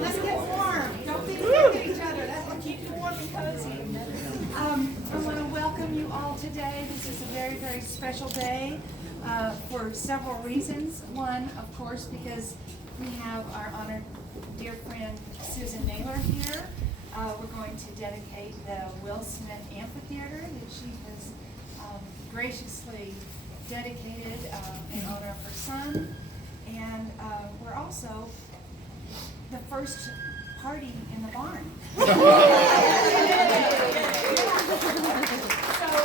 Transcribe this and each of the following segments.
Let's get warm. Don't be scared at each other. That will keep you warm and cozy. I want to welcome you all today. This is a very, very special day for several reasons. One, of course, because we have our honored dear friend Susan Naylor here. We're going to dedicate the Smith Amphitheater that she has graciously dedicated in honor of her son. And we're also the first party in the barn. So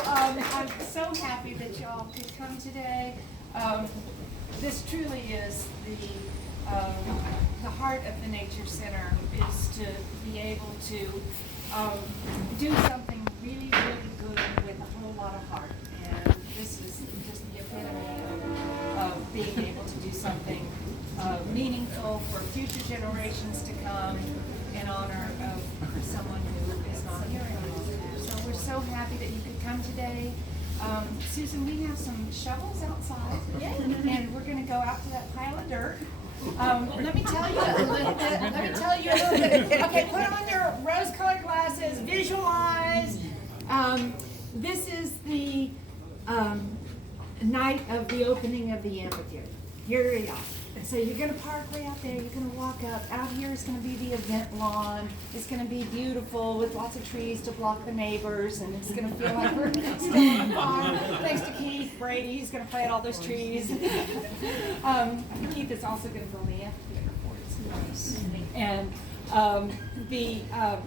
I'm so happy that y'all could come today. This truly is the heart of the Nature Center, is to be able to do something really, really good with a whole lot of heart. And this is just the epitome of being able to do something meaningful for future generations to come in honor of someone who is not here anymore. So we're so happy that you could come today. Susan, we have some shovels outside, and we're going to go out to that pile of dirt. Let me tell you a little bit. Okay, put on your rose-colored glasses. Visualize. This is the night of the opening of the amphitheater. Here we are. So you're going to park way out there. You're going to walk up. Out here is going to be the event lawn. It's going to be beautiful with lots of trees to block the neighbors, and it's going to feel like we're still on the farm. Thanks to Keith Brady, he's going to plant all those trees. Keith is also going to build the amphitheater for us. And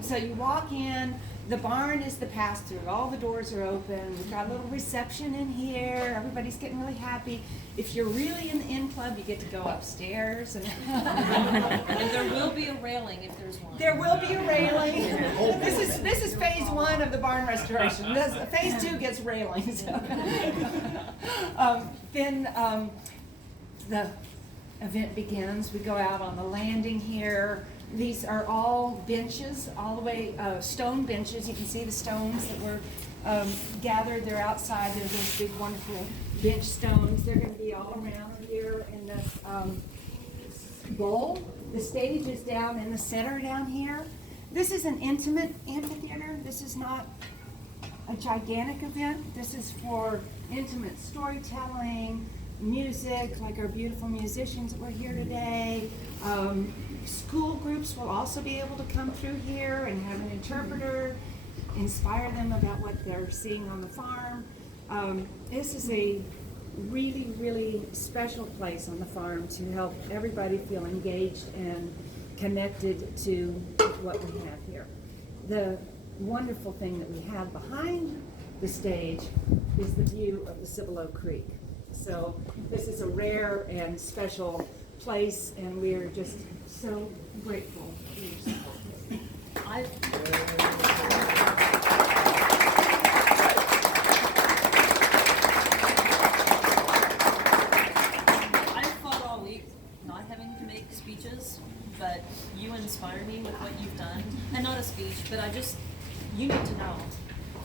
so you walk in. The barn is the pass-through. All the doors are open. We've got a little reception in here. Everybody's getting really happy. If you're really in the Inn Club, you get to go upstairs. And there will be a railing if there's one. There will be a railing. This is phase one of the barn restoration. Phase two gets railings. Then the event begins. We go out on the landing here. These are all benches, all the way, stone benches. You can see the stones that were gathered. They're outside. They're those big, wonderful bench stones. They're going to be all around here in this bowl. The stage is down in the center down here. This is an intimate amphitheater. This is not a gigantic event. This is for intimate storytelling, music, like our beautiful musicians that were here today. School groups will also be able to come through here and have an interpreter, inspire them about what they're seeing on the farm. This is a really, really special place on the farm to help everybody feel engaged and connected to what we have here. The wonderful thing that we have behind the stage is the view of the Cibolo Creek. So this is a rare and special place, and we are just so grateful for your support. I fought all week not having to make speeches, but you inspire me with what you've done. And not a speech, but you need to know.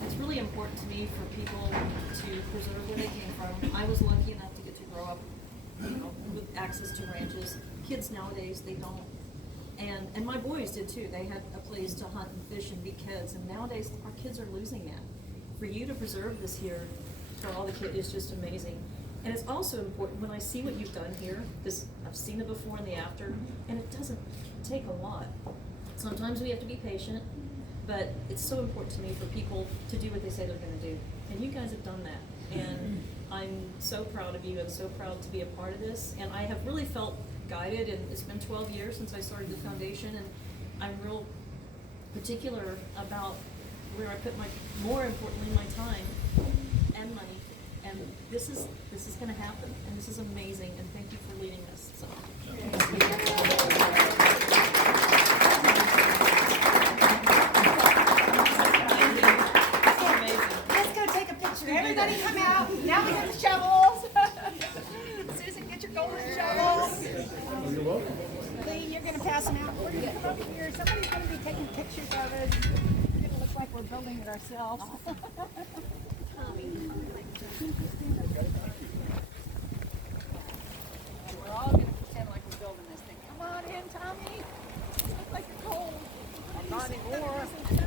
It's really important to me for people to preserve where they came from. I was lucky enough to get to grow up, with access to ranches. Kids nowadays, they don't. And my boys did too. They had a place to hunt and fish and be kids. And nowadays, our kids are losing that. For you to preserve this here for all the kids is just amazing. And it's also important when I see what you've done here. I've seen it before and the after, and it doesn't take a lot. Sometimes we have to be patient, but it's so important to me for people to do what they say they're going to do. And you guys have done that. And I'm so proud of you and so proud to be a part of this. And I have really felt guided, and it's been 12 years since I started the foundation, and I'm real particular about where I put more importantly, my time and money. And this is going to happen, and this is amazing, and thank you for leading this. So. Everybody come out. Now we have the shovels. Susan, get your golden shovels. You're welcome. Lee, you're going to pass them out. We're going to come over here. Somebody's going to be taking pictures of it. It's going to look like we're building it ourselves. We're all going to pretend like we're building this thing. Come on in, Tommy. anymore.